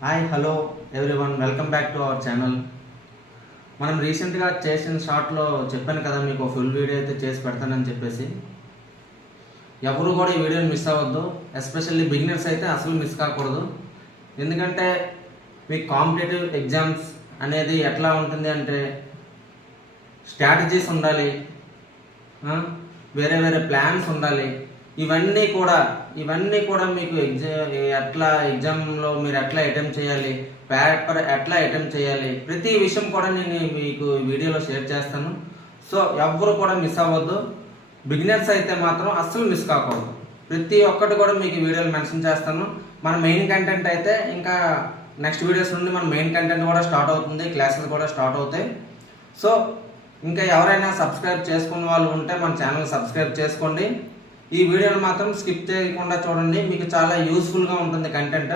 Hi hello everyone, welcome back to our channel. మనం రీసెంట్గా చేసిన షార్ట్లో చెప్పాను కదా, మీకు ఫుల్ వీడియో అయితే చేసి పెడతానని చెప్పేసి. ఎవరు కూడా ఈ వీడియోని మిస్ అవ్వద్దు, ఎస్పెషల్లీ బిగినర్స్ అయితే అసలు మిస్ కాకూడదు. ఎందుకంటే మీకు కాంపిటేటివ్ ఎగ్జామ్స్ అనేది ఎట్లా ఉంటుంది అంటే స్ట్రాటజీస్ ఉండాలి, వేరే వేరే ప్లాన్స్ ఉండాలి. ఇవన్నీ కూడా మీకు ఎగ్జామ్లో మీరు ఎట్లా అటెంప్ట్ చేయాలి, పేపర్ ఎట్లా అటెంప్ట్ చేయాలి, ప్రతి విషయం కూడా నేను మీకు వీడియోలో షేర్ చేస్తాను. సో ఎవ్వరు కూడా మిస్ అవ్వద్దు. బిగినర్స్ అయితే మాత్రం అస్సలు మిస్ కాకూడదు. ప్రతి ఒక్కటి కూడా మీకు వీడియోలో మెన్షన్ చేస్తాను. మన మెయిన్ కంటెంట్ అయితే ఇంకా నెక్స్ట్ వీడియోస్ నుండి మన మెయిన్ కంటెంట్ కూడా స్టార్ట్ అవుతుంది, క్లాసెస్ కూడా స్టార్ట్ అవుతాయి. సో ఇంకా ఎవరైనా సబ్స్క్రైబ్ చేసుకున్న వాళ్ళు ఉంటే మన ఛానల్ సబ్స్క్రైబ్ చేసుకోండి. ఈ వీడియోని మాత్రం స్కిప్ చేయకుండా చూడండి, మీకు చాలా యూస్ఫుల్గా ఉంటుంది కంటెంట్.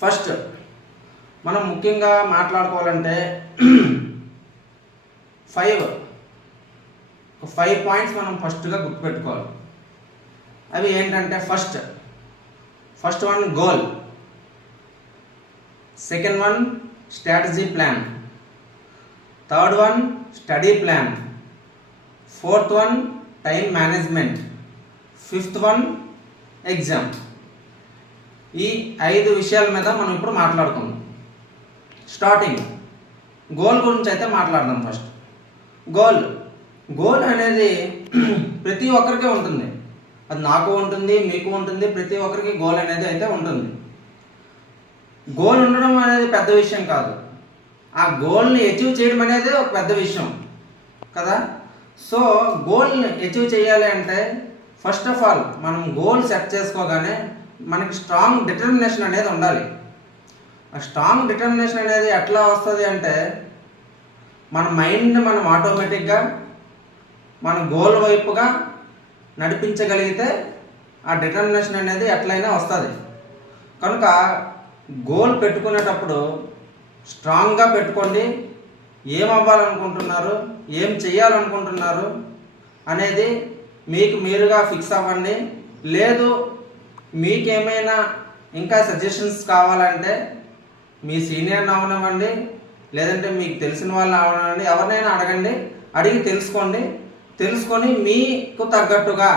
ఫస్ట్ మనం ముఖ్యంగా మాట్లాడుకోవాలంటే 5 పాయింట్స్ మనం ఫస్ట్గా గుర్తుపెట్టుకోవాలి. అవి ఏంటంటే first one goal, second one strategy plan, third one study plan, fourth one time management, fifth one exam. ఈ 5 విషయాల మీద మనం ఇప్పుడు మాట్లాడుకుందాం. స్టార్టింగ్ గోల్ గురించి అయితే మాట్లాడదాం. ఫస్ట్ గోల్ అనేది ప్రతి ఒక్కరికి ఉంటుంది. అది నాకు ఉంటుంది, మీకు ఉంటుంది, ప్రతి ఒక్కరికి గోల్ అనేది అయితే ఉంటుంది. గోల్ ఉండడం అనేది పెద్ద విషయం కాదు, ఆ గోల్ని అచీవ్ చేయడం అనేది ఒక పెద్ద విషయం కదా. సో గోల్ని అచీవ్ చేయాలి అంటే ఫస్ట్ ఆఫ్ ఆల్ మనం గోల్ సెట్ చేసుకోగానే మనకి స్ట్రాంగ్ డిటర్మినేషన్ అనేది ఉండాలి. ఆ స్ట్రాంగ్ డిటర్మినేషన్ అనేది ఎట్లా వస్తుంది అంటే మన మైండ్ మనం ఆటోమేటిక్గా మన గోల్ వైపుగా నడిపించగలిగితే ఆ డిటర్మినేషన్ అనేది ఎట్లయినా వస్తుంది. కనుక గోల్ పెట్టుకునేటప్పుడు స్ట్రాంగ్గా పెట్టుకోండి. ఏం అవ్వాలనుకుంటున్నారు, ఏం చేయాలనుకుంటున్నారు అనేది మీకు మీరుగా ఫిక్స్ అవ్వండి. లేదు మీకేమైనా ఇంకా సజెషన్స్ కావాలంటే మీ సీనియర్ని అవనివ్వండి, లేదంటే మీకు తెలిసిన వాళ్ళు అవనివ్వండి, ఎవరినైనా అడగండి. అడిగి తెలుసుకొని మీకు తగ్గట్టుగా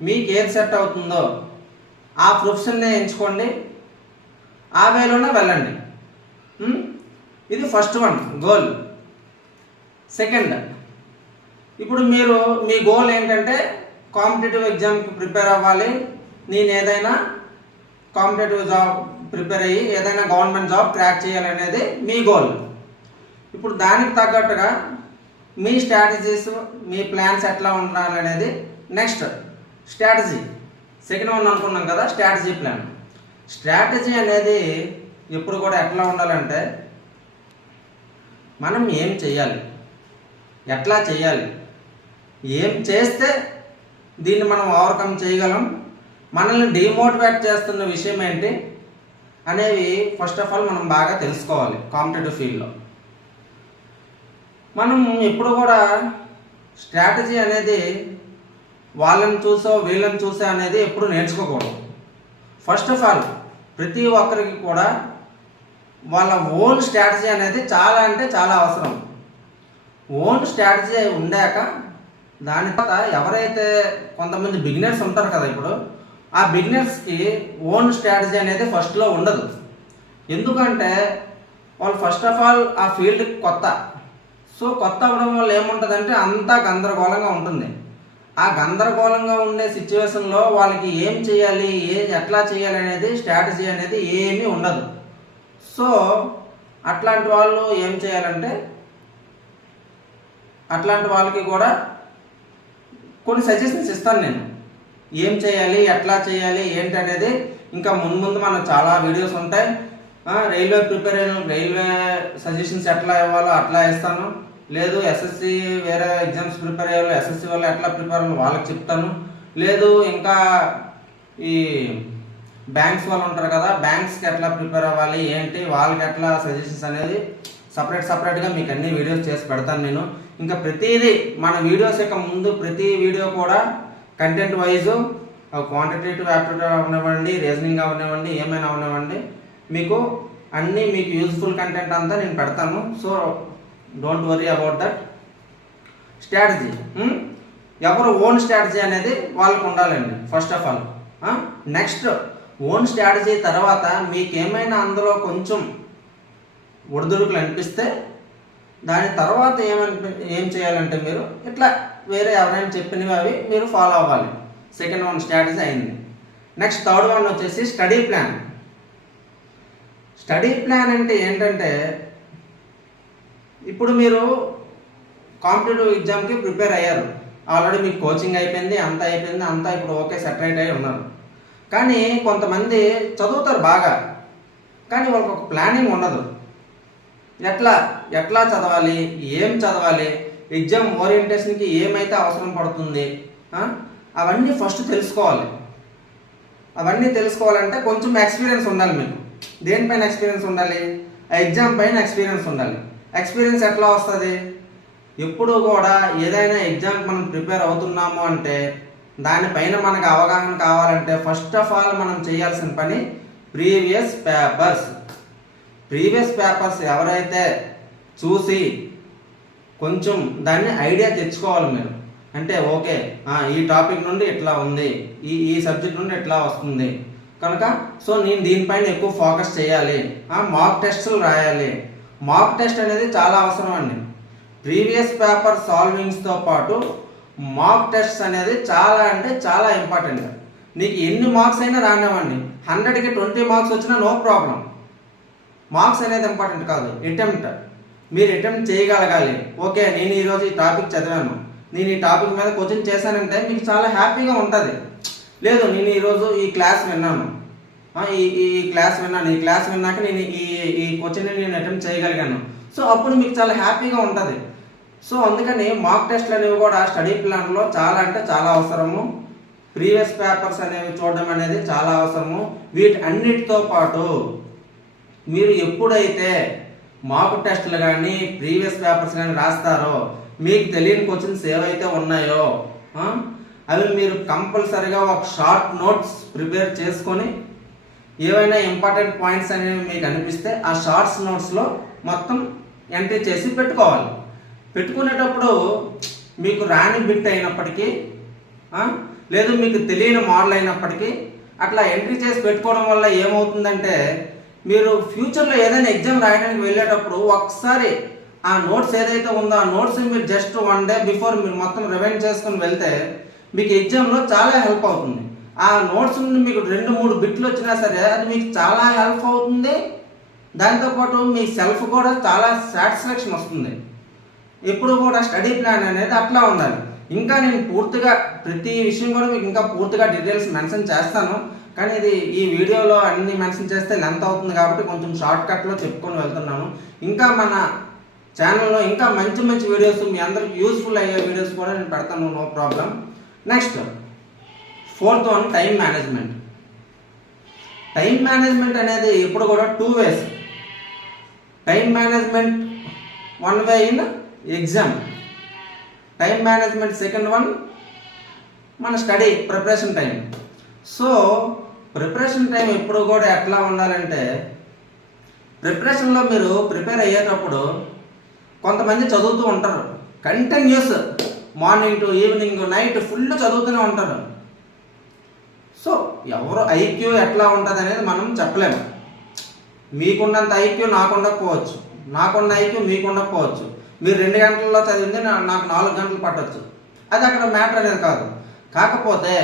మీకు ఏది సెట్ అవుతుందో ఆ ప్రొఫెషన్నే ఎంచుకోండి, ఆ వేలోనే వెళ్ళండి. ఇది ఫస్ట్ వన్ గోల్. సెకండ్, ఇప్పుడు మీ గోల్ ఏంటంటే కాంపిటేటివ్ ఎగ్జామ్కి ప్రిపేర్ అవ్వాలి. నేను ఏదైనా కాంపిటేటివ్ జాబ్ ప్రిపేర్ అయ్యి ఏదైనా గవర్నమెంట్ జాబ్ క్రాక్ చేయాలనేది మీ గోల్. ఇప్పుడు దానికి తగ్గట్టుగా మీ స్ట్రాటజీస్, మీ ప్లాన్స్ ఎట్లా ఉండాలనేది నెక్స్ట్ స్ట్రాటజీ. సెకండ్ వన్ అనుకున్నాం కదా, స్ట్రాటజీ ప్లాన్. స్ట్రాటజీ అనేది ఎప్పుడు కూడా ఎట్లా ఉండాలంటే మనం ఏం చేయాలి, ఎట్లా చేయాలి, ఏం చేస్తే దీన్ని మనం ఓవర్కమ్ చేయగలం, మనల్ని డిమోటివేట్ చేస్తున్న విషయం ఏంటి అనేవి ఫస్ట్ ఆఫ్ ఆల్ మనం బాగా తెలుసుకోవాలి. కాంపిటేటివ్ ఫీల్డ్లో మనం ఎప్పుడు కూడా స్ట్రాటజీ అనేది వాళ్ళని చూసో వీళ్ళని చూసో అనేది ఎప్పుడు నేర్చుకోకూడదు. ఫస్ట్ ఆఫ్ ఆల్ ప్రతి ఒక్కరికి కూడా వాళ్ళ ఓన్ స్ట్రాటజీ అనేది చాలా అంటే చాలా అవసరం. ఓన్ స్ట్రాటజీ ఉండాక దాని తర్వాత ఎవరైతే కొంతమంది బిగినర్స్ ఉంటారు కదా, ఇప్పుడు ఆ బిగినర్స్కి ఓన్ స్ట్రాటజీ అనేది ఫస్ట్లో ఉండదు. ఎందుకంటే వాళ్ళు ఫస్ట్ ఆఫ్ ఆల్ ఆ ఫీల్డ్కి కొత్త. సో కొత్త అవ్వడం వల్ల ఏముంటుందంటే అంతా గందరగోళంగా ఉంటుంది. ఆ గందరగోళంగా ఉండే సిచ్యువేషన్లో వాళ్ళకి ఏం చేయాలి, ఎట్లా చేయాలి అనేది స్ట్రాటజీ అనేది ఏమీ ఉండదు. సో అట్లాంటి వాళ్ళు ఏం చేయాలంటే అట్లాంటి వాళ్ళకి కూడా కొన్ని సజెషన్స్ ఇస్తాను నేను. ఏం చేయాలి, ఎట్లా చేయాలి ఏంటి అనేది ఇంకా ముందు మనకు చాలా వీడియోస్ ఉంటాయి. రైల్వే ప్రిపేర్ అయిన రైల్వే సజెషన్స్ ఎట్లా ఇవ్వాలో అట్లా ఇస్తాను. లేదు ఎస్ఎస్సి వేరే ఎగ్జామ్స్ ప్రిపేర్ అయ్యాలో ఎస్ఎస్సి వాళ్ళు ఎట్లా ప్రిపేర్ అవ్వాలో వాళ్ళకి చెప్తాను. లేదు ఇంకా ఈ బ్యాంక్స్ వాళ్ళు ఉంటారు కదా, బ్యాంక్స్కి ఎట్లా ప్రిపేర్ అవ్వాలి ఏంటి, వాళ్ళకి ఎట్లా సజెషన్స్ అనేది సపరేట్గా మీకు అన్ని వీడియోస్ చేసి పెడతాను నేను. ఇంకా ప్రతిదీ మన వీడియోస్ యొక్క ముందు ప్రతి వీడియో కూడా కంటెంట్ వైజ్ క్వాంటిటేటివ్ యాప్టిట్యూడ్ అవనివ్వండి, రీజనింగ్ అవనివ్వండి, ఏమైనా అవనివ్వండి, మీకు అన్నీ మీకు యూజ్ఫుల్ కంటెంట్ అంతా నేను పెడతాను. So don't worry about that. Strategy, ఎవరు ఓన్ స్ట్రాటజీ అనేది వాళ్ళకు ఉండాలండి first of all. Next own strategy తర్వాత మీకు ఏమైనా అందులో కొంచెం ఒడిదుడుకులు అనిపిస్తే దాని తర్వాత ఏం చేయాలంటే మీరు ఇట్లా వేరే ఎవరైనా చెప్పినవి అవి మీరు ఫాలో అవ్వాలి. సెకండ్ వన్ స్ట్రాటజీ అయింది. నెక్స్ట్ థర్డ్ వన్ వచ్చేసి స్టడీ ప్లాన్. స్టడీ ప్లాన్ అంటే ఏంటంటే ఇప్పుడు మీరు కాంపిటేటివ్ ఎగ్జామ్కి ప్రిపేర్ అయ్యారు, ఆల్రెడీ మీకు కోచింగ్ అయిపోయింది, అంతా ఇప్పుడు ఓకే సెటరేట్ అయి ఉన్నారు. కానీ కొంతమంది చదువుతారు బాగా, కానీ వాళ్ళకి ఒక ప్లానింగ్ ఉండదు. ఎట్లా చదవాలి, ఏం చదవాలి, ఎగ్జామ్ ఓరియంటేషన్కి ఏమైతే అవసరం పడుతుంది, అవన్నీ ఫస్ట్ తెలుసుకోవాలి. అవన్నీ తెలుసుకోవాలంటే కొంచెం ఎక్స్పీరియన్స్ ఉండాలి మీకు. దేనిపైన ఎక్స్పీరియన్స్ ఉండాలి? ఆ ఎగ్జామ్ పైన ఎక్స్పీరియన్స్ ఉండాలి. ఎక్స్పీరియన్స్ ఎట్లా వస్తుంది? ఎప్పుడు కూడా ఏదైనా ఎగ్జామ్కి మనం ప్రిపేర్ అవుతున్నాము అంటే దానిపైన మనకు అవగాహన కావాలంటే ఫస్ట్ ఆఫ్ ఆల్ మనం చేయాల్సిన పని ప్రీవియస్ పేపర్స్ ఎవరైతే చూసి కొంచెం దాన్ని ఐడియా తెచ్చుకోవాలి మీరు. అంటే ఓకే ఈ టాపిక్ నుండి ఇట్లా ఉంది, ఈ సబ్జెక్ట్ నుండి ఇట్లా వస్తుంది కనుక సో నేను దీనిపైన ఎక్కువ ఫోకస్ చేయాలి, మాక్ టెస్టులు రాయాలి. మాక్ టెస్ట్ అనేది చాలా అవసరం అండి. ప్రీవియస్ పేపర్ సాల్వింగ్స్తో పాటు మాక్ టెస్ట్ అనేది చాలా అంటే చాలా ఇంపార్టెంట్. నీకు ఎన్ని మార్క్స్ అయినా రానివ్వండి, 100కి 20 మార్క్స్ వచ్చినా నో ప్రాబ్లం. మార్క్స్ అనేది ఇంపార్టెంట్ కాదు, మీరు అటెంప్ట్ చేయగలగాలి. ఓకే నేను ఈరోజు ఈ టాపిక్ చదివాను, నేను ఈ టాపిక్ మీద కోచింగ్ చేశానంటే మీకు చాలా హ్యాపీగా ఉంటుంది. లేదు నేను ఈరోజు ఈ క్లాస్ విన్నాను, ఈ క్లాస్ విన్నాక నేను ఈ కోచింగ్ని నేను అటెంప్ట్ చేయగలిగాను, సో అప్పుడు మీకు చాలా హ్యాపీగా ఉంటుంది. సో అందుకని మాక్ టెస్ట్లు అనేవి కూడా స్టడీ ప్లాన్లో చాలా అంటే చాలా అవసరము. ప్రీవియస్ పేపర్స్ అనేవి చూడడం అనేది చాలా అవసరము. వీటి అన్నిటితో పాటు మీరు ఎప్పుడైతే మాక్ టెస్టులు కానీ ప్రీవియస్ పేపర్స్ కానీ రాస్తారో మీకు తెలియని క్వశ్చన్స్ ఏవైతే ఉన్నాయో అవి మీరు కంపల్సరీగా ఒక షార్ట్ నోట్స్ ప్రిపేర్ చేసుకొని ఏవైనా ఇంపార్టెంట్ పాయింట్స్ అనేవి మీకు అనిపిస్తే ఆ షార్ట్స్ నోట్స్లో మొత్తం ఎంట్రీ చేసి పెట్టుకోవాలి. పెట్టుకునేటప్పుడు మీకు రాని బిట్ అయినప్పటికీ లేదు మీకు తెలియని మోడల్ అయినప్పటికీ అట్లా ఎంట్రీ చేసి పెట్టుకోవడం వల్ల ఏమవుతుందంటే మీరు ఫ్యూచర్లో ఏదైనా ఎగ్జామ్ రాయడానికి వెళ్ళేటప్పుడు ఒకసారి ఆ నోట్స్ ఏదైతే ఉందో ఆ నోట్స్ మీరు జస్ట్ 1 డే బిఫోర్ మీరు మొత్తం రివైండ్ చేసుకుని వెళ్తే మీకు ఎగ్జామ్లో చాలా హెల్ప్ అవుతుంది. ఆ నోట్స్ నుండి మీకు 2-3 బిట్లు వచ్చినా సరే అది మీకు చాలా హెల్ప్ అవుతుంది. దాంతోపాటు మీ సెల్ఫ్ కూడా చాలా సాటిస్ఫాక్షన్ వస్తుంది. ఎప్పుడు కూడా స్టడీ ప్లాన్ అనేది అట్లా ఉండాలి. ఇంకా నేను పూర్తిగా ప్రతి విషయం కూడా మీకు ఇంకా పూర్తిగా డీటెయిల్స్ మెన్షన్ చేస్తాను, కానీ ఇది ఈ వీడియోలో అన్ని మెన్షన్ చేస్తే లెంత్ అవుతుంది కాబట్టి కొంచెం షార్ట్ కట్లో చెప్పుకొని వెళ్తున్నాను. ఇంకా మన ఛానల్లో ఇంకా మంచి మంచి వీడియోస్ మీ అందరికి యూస్ఫుల్ అయ్యే వీడియోస్ కూడా నేను పెడతాను, no problem. Next 4th one time management. Time management అనేది ఎప్పుడు కూడా 2 ways. Time management 1 way in exam, time management second one మన study preparation time. So preparation time ఎప్పుడు కూడా ఎట్లా ఉండాలంటే ప్రిపరేషన్లో మీరు ప్రిపేర్ అయ్యేటప్పుడు కొంతమంది చదువుతూ ఉంటారు, continuous morning to evening night full చదువుతూనే ఉంటారు. సో ఎవరు ఐక్యూ ఎట్లా ఉంటుంది అనేది మనం చెప్పలేము. మీకున్నంత ఐక్యూ నాకు ఉండకపోవచ్చు, నాకున్న ఐక్యూ మీకు ఉండకపోవచ్చు. మీరు 2 గంటల్లో చదివింది నాకు 4 గంటలు పట్టవచ్చు, అది అక్కడ మ్యాటర్ అనేది కాదు. కాకపోతే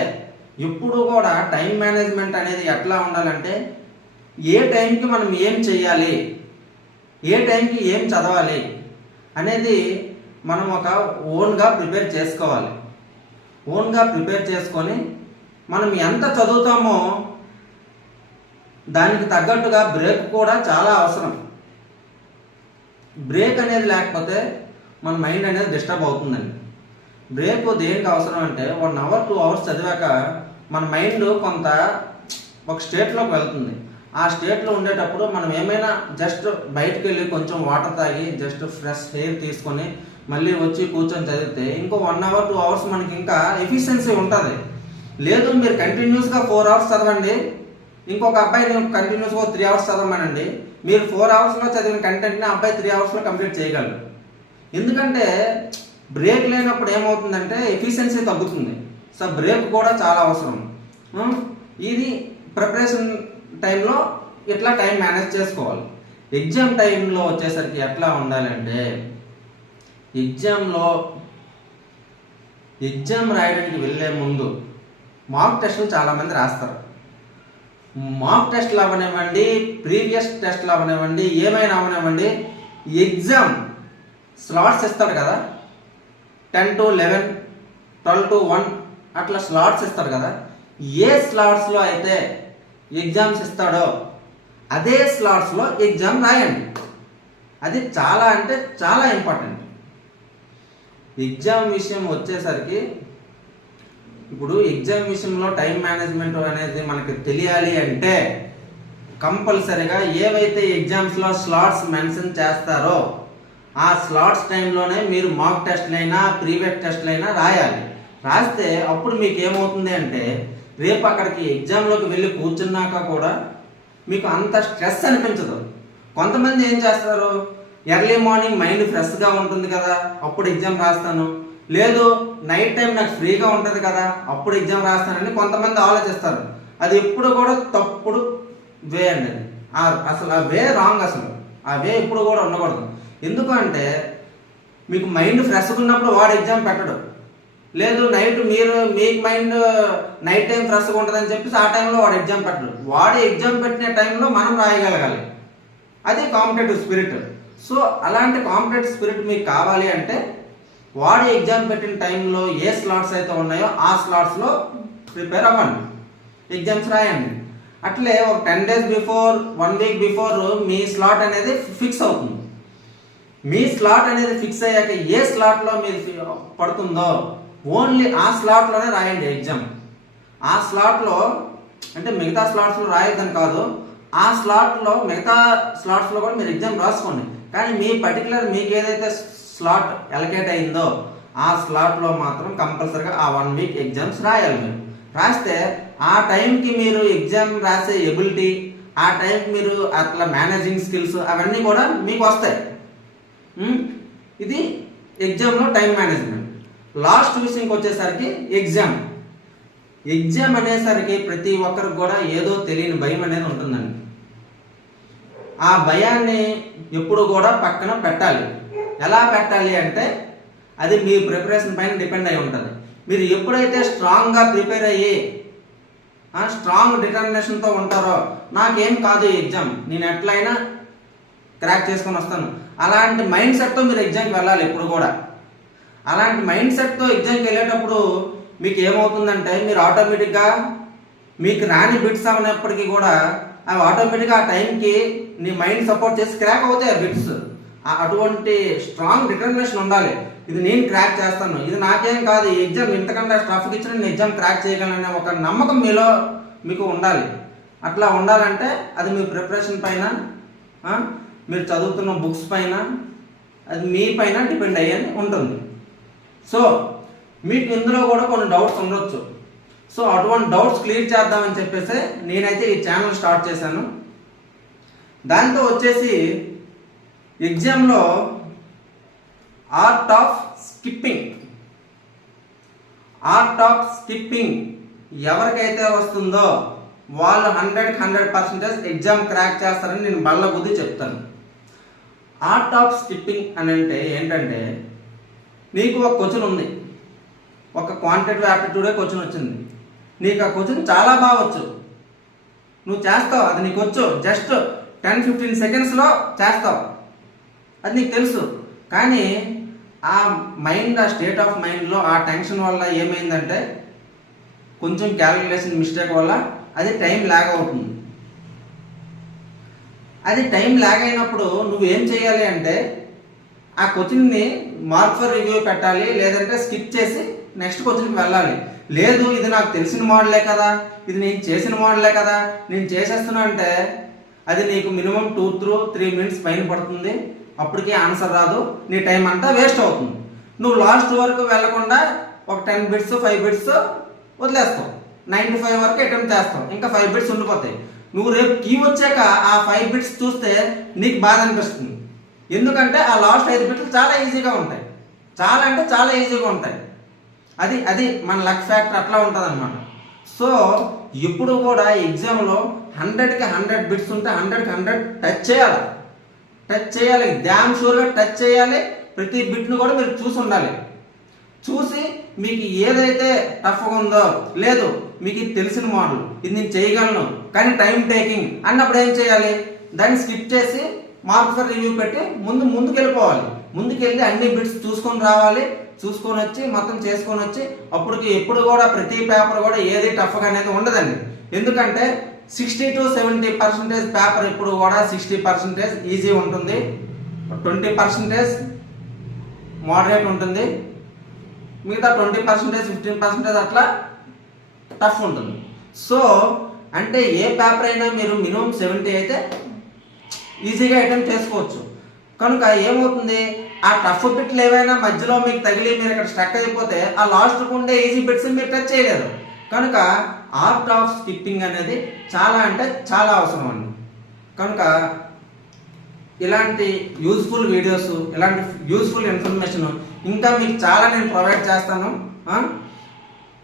ఎప్పుడు కూడా టైం మేనేజ్మెంట్ అనేది ఎట్లా ఉండాలంటే ఏ టైంకి మనం ఏం చేయాలి, ఏ టైంకి ఏం చదవాలి అనేది మనం ఒక ఓన్గా ప్రిపేర్ చేసుకోవాలి. ఓన్గా ప్రిపేర్ చేసుకొని మనం ఎంత చదువుతామో దానికి తగ్గట్టుగా బ్రేక్ కూడా చాలా అవసరం. బ్రేక్ అనేది లేకపోతే మన మైండ్ అనేది డిస్టర్బ్ అవుతుందండి. బ్రేక్ దేనికి అవసరం అంటే 1 hour 2 hours చదివాక మన మైండ్ కొంత ఒక స్టేట్లోకి వెళ్తుంది. ఆ స్టేట్లో ఉండేటప్పుడు మనం ఏమైనా జస్ట్ బయటకు వెళ్ళి కొంచెం వాటర్ తాగి జస్ట్ ఫ్రెష్ ఎయిర్ తీసుకొని మళ్ళీ వచ్చి కూర్చొని చదివితే ఇంకో 1 hour 2 hours మనకి ఇంకా ఎఫిషియన్సీ ఉంటుంది. లేదు మీరు కంటిన్యూస్గా 4 hours చదవండి, ఇంకొక అబ్బాయిని కంటిన్యూస్గా 3 అవర్స్ చదవమనండి, మీరు 4 అవర్స్లో చదివిన కంటెంట్ని అబ్బాయి 3 అవర్స్లో కంప్లీట్ చేయగలరు. ఎందుకంటే బ్రేక్ లేనప్పుడు ఏమవుతుందంటే ఎఫిషియన్సీ తగ్గుతుంది. సో బ్రేక్ కూడా చాలా అవసరం. ఇది ప్రిపరేషన్ టైంలో ఎట్లా టైం మేనేజ్ చేసుకోవాలి. ఎగ్జామ్ టైంలో వచ్చేసరికి ఎట్లా ఉండాలంటే, ఎగ్జామ్ రాయడానికి వెళ్ళే ముందు మాక్ టెస్టులు చాలామంది రాస్తారు. మాక్ టెస్ట్లు అవనివ్వండి, ప్రీవియస్ టెస్ట్లు అవనివ్వండి, ఏమైనా అవనివ్వండి, ఎగ్జామ్ స్లాట్స్ ఇస్తాడు కదా, 10 to 11, 12 to 1 అట్లా స్లాట్స్ ఇస్తారు కదా. ఏ స్లాట్స్లో అయితే ఎగ్జామ్స్ ఇస్తాడో అదే స్లాట్స్లో ఎగ్జామ్ రాయండి. అది చాలా అంటే చాలా ఇంపార్టెంట్. ఎగ్జామ్ విషయం వచ్చేసరికి, ఇప్పుడు ఎగ్జామ్ విషయంలో టైం మేనేజ్మెంట్ అనేది మనకి తెలియాలి అంటే కంపల్సరీగా ఏవైతే ఎగ్జామ్స్లో స్లాట్స్ మెన్షన్ చేస్తారో ఆ స్లాట్స్ టైంలోనే మీరు మాక్ టెస్ట్లైనా ప్రీవియస్ టెస్ట్లైనా రాయాలి. రాస్తే అప్పుడు మీకు ఏమవుతుంది అంటే రేపు అక్కడికి ఎగ్జామ్లోకి వెళ్ళి కూర్చున్నాక కూడా మీకు అంత స్ట్రెస్ అనిపించదు. కొంతమంది ఏం చేస్తారు, ఎర్లీ మార్నింగ్ మైండ్ ఫ్రెష్గా ఉంటుంది కదా అప్పుడు ఎగ్జామ్ రాస్తాను, లేదు నైట్ టైం నాకు ఫ్రీగా ఉంటుంది కదా అప్పుడు ఎగ్జామ్ రాస్తానని కొంతమంది ఆలోచిస్తారు. అది ఎప్పుడు కూడా తప్పుడు వే అండి. అసలు ఆ వే రాంగ్. అసలు ఆ వే ఎప్పుడు కూడా ఉండకూడదు. ఎందుకు అంటే మీకు మైండ్ ఫ్రెష్గా ఉన్నప్పుడు వాడు ఎగ్జామ్ పెట్టడు, లేదు నైట్ మీకు మైండ్ నైట్ టైం ఫ్రెష్గా ఉంటుందని చెప్పేసి ఆ టైంలో వాడు ఎగ్జామ్ పెట్టడు. వాడు ఎగ్జామ్ పెట్టిన టైంలో మనం రాయగలగాలి. అది కాంపిటేటివ్ స్పిరిట్. సో అలాంటి కాంపిటేటివ్ స్పిరిట్ మీకు కావాలి అంటే వాడు ఎగ్జామ్ పెట్టిన టైంలో ఏ స్లాట్స్ అయితే ఉన్నాయో ఆ స్లాట్స్లో ప్రిపేర్ అవ్వండి, ఎగ్జామ్స్ రాయండి. అట్లే ఒక 10 days before, 1 week before me slot అనేది ఫిక్స్ అవుతుంది. మీ స్లాట్ అనేది ఫిక్స్ అయ్యాక ఏ స్లాట్లో మీరు పడుతుందో ఓన్లీ ఆ స్లాట్లోనే రాయండి ఎగ్జామ్. ఆ స్లాట్లో అంటే మిగతా స్లాట్స్లో రాయొద్దని కాదు, ఆ స్లాట్లో మిగతా స్లాట్స్లో కూడా మీరు ఎగ్జామ్ రాసుకోండి. కానీ మీ పర్టికులర్ మీకు ఏదైతే స్లాట్ అలకేట్ అయిందో ఆ స్లాట్లో మాత్రం కంపల్సరీగా ఆ 1 week ఎగ్జామ్స్ రాయాలి. మీరు రాస్తే ఆ టైంకి మీరు ఎగ్జామ్ రాసే ఎబిలిటీ, ఆ టైంకి మీరు అట్లా మేనేజింగ్ స్కిల్స్ అవన్నీ కూడా మీకు వస్తాయి. ఇది ఎగ్జామ్లో టైం మేనేజ్మెంట్. లాస్ట్ విషయంకి వచ్చేసరికి ఎగ్జామ్ అనేసరికి ప్రతి ఒక్కరికి కూడా ఏదో తెలియని భయం అనేది ఉంటుందండి. ఆ భయాన్ని ఎప్పుడు కూడా పక్కన పెట్టాలి. ఎలా పెట్టాలి అంటే అది మీ ప్రిపరేషన్ పైన డిపెండ్ అయి ఉంటుంది. మీరు ఎప్పుడైతే స్ట్రాంగ్గా ప్రిపేర్ అయ్యి స్ట్రాంగ్ డిటర్మినేషన్తో ఉంటారో నాకేం కాదు ఎగ్జామ్, నేను ఎట్లయినా క్రాక్ చేసుకొని వస్తాను, అలాంటి మైండ్ సెట్తో మీరు ఎగ్జామ్కి వెళ్ళాలి. ఎప్పుడు కూడా అలాంటి మైండ్ సెట్తో ఎగ్జామ్కి వెళ్ళేటప్పుడు మీకు ఏమవుతుందంటే మీరు ఆటోమేటిక్గా మీకు రాని బిట్స్ అవనప్పటికీ కూడా అవి ఆటోమేటిక్గా ఆ టైంకి నీ మైండ్ సపోర్ట్ చేసి క్రాక్ అవుతాయి ఆ బిట్స్. అటువంటి స్ట్రాంగ్ డిటర్మినేషన్ ఉండాలి. ఇది నేను క్రాక్ చేస్తాను, ఇది నాకేం కాదు, ఈ ఎగ్జామ్ ఇంతకంటే స్టఫ్కి ఇచ్చిన నేను ఎగ్జామ్ క్రాక్ చేయగలనే ఒక నమ్మకం మీకు ఉండాలి. అట్లా ఉండాలంటే అది మీ ప్రిపరేషన్ పైన, మీరు చదువుతున్న బుక్స్ పైన, అది మీ పైన డిపెండ్ అయ్యి ఉంటుంది. సో మీకు ఇందులో కూడా కొన్ని డౌట్స్ ఉండొచ్చు. సో అటువంటి డౌట్స్ క్లియర్ చేద్దామని చెప్పేసి నేనైతే ఈ ఛానల్ స్టార్ట్ చేశాను. దాంతో వచ్చేసి ఎగ్జామ్లో ఆర్ట్ ఆఫ్ స్కిప్పింగ్ ఎవరికైతే వస్తుందో వాళ్ళు 100% ఎగ్జామ్ క్రాక్ చేస్తారని నేను బల్ల బుద్ధి చెప్తాను. ఆర్ట్ ఆఫ్ స్కిప్పింగ్ అని అంటే ఏంటంటే, నీకు ఒక క్వశ్చన్ ఉంది, ఒక క్వాంటిటేటివ్ యాప్టిట్యూడే క్వశ్చన్ వచ్చింది, నీకు ఆ క్వశ్చన్ చాలా బాగా వచ్చు, నువ్వు చేస్తావు, అది నీకు వచ్చు, జస్ట్ 10-15 secondsలో చేస్తావు, అది నీకు తెలుసు. కానీ ఆ మైండ్, ఆ స్టేట్ ఆఫ్ మైండ్లో ఆ టెన్షన్ వల్ల ఏమైందంటే కొంచెం క్యాలిక్యులేషన్ మిస్టేక్ వల్ల అది టైం ల్యాగ్ అవుతుంది. అది టైం ల్యాగ్ అయినప్పుడు నువ్వేం చేయాలి అంటే ఆ క్వశ్చన్ని మార్క్ ఫర్ రివ్యూ పెట్టాలి, లేదంటే స్కిప్ చేసి నెక్స్ట్ క్వశ్చన్కి వెళ్ళాలి. లేదు ఇది నాకు తెలిసిన మోడలే కదా, ఇది నేను చేసిన మోడలే కదా, నేను చేసేస్తున్నా అంటే అది నీకు మినిమం 2 to 3 minutes పైన పడుతుంది, అప్పటికి ఆన్సర్ రాదు, నీ టైం అంతా వేస్ట్ అవుతుంది. నువ్వు లాస్ట్ వరకు వెళ్లకుండా ఒక 10 bits 5 bits వదిలేస్తావు, 9 to 5 వరకు అటెంప్ట్ చేస్తావు, ఇంకా 5 bits ఉండిపోతాయి. నువ్వు రేపు కీ వచ్చాక ఆ 5 బిట్స్ చూస్తే నీకు బాధ అనిపిస్తుంది. ఎందుకంటే ఆ లాస్ట్ 5 బిట్లు చాలా ఈజీగా ఉంటాయి, చాలా అంటే చాలా ఈజీగా ఉంటాయి. అది అది మన లక్ ఫ్యాక్టర్ అట్లా ఉంటుంది అనమాట. సో ఇప్పుడు కూడా ఎగ్జామ్లో 100కి 100 బిట్స్ ఉంటే 100కి 100 టచ్ చేయాలి, డ్యామ్ షూర్గా టచ్ చేయాలి. ప్రతి బిట్ను కూడా మీరు చూసి ఉండాలి. చూసి మీకు ఏదైతే టఫ్గా ఉందో, లేదు మీకు ఇది తెలిసిన మోడల్, ఇది నేను చేయగలను కానీ టైం టేకింగ్ అన్నప్పుడు ఏం చేయాలి, దాన్ని స్కిప్ చేసి మార్క్ ఫర్ రివ్యూ పెట్టి ముందుకెళ్ళిపోవాలి. ముందుకెళ్ళి అన్ని బిట్స్ చూసుకొని రావాలి, చూసుకొని వచ్చి మొత్తం చేసుకొని వచ్చి అప్పటికి ఎప్పుడు కూడా ప్రతి పేపర్ కూడా ఏది టఫ్గా అనేది ఉండదండి. ఎందుకంటే 60 to 70% పేపర్ ఇప్పుడు కూడా 60% ఈజీ ఉంటుంది, 20% మోడరేట్ ఉంటుంది, మిగతా 20% 15% అట్లా టఫ్ ఉంటుంది. సో అంటే ఏ పేపర్ అయినా మీరు మినిమం 70 అయితే ఈజీగా అటెంప్ట్ చేసుకోవచ్చు. కనుక ఏమవుతుంది, ఆ టఫ్ బిట్లు ఏవైనా మధ్యలో మీకు తగిలి మీరు ఇక్కడ స్ట్రక్ అయిపోతే ఆ లాస్ట్కు ఉండే ఈజీ బిట్స్ మీరు టచ్ చేయలేరు. కనుక ఆర్ట్ ఆఫ్ స్కిప్పింగ్ అనేది చాలా అంటే చాలా అవసరం అండి. కనుక ఇలాంటి యూజ్ఫుల్ వీడియోస్, ఇలాంటి యూజ్ఫుల్ ఇన్ఫర్మేషన్ ఇంకా మీకు చాలా నేను ప్రొవైడ్ చేస్తాను.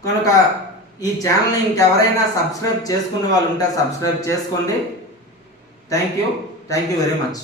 కనుక ఈ ఛానల్ని ఇంకెవరైనా సబ్స్క్రైబ్ చేసుకునే వాళ్ళు ఉంటే సబ్స్క్రైబ్ చేసుకోండి. Thank you very much.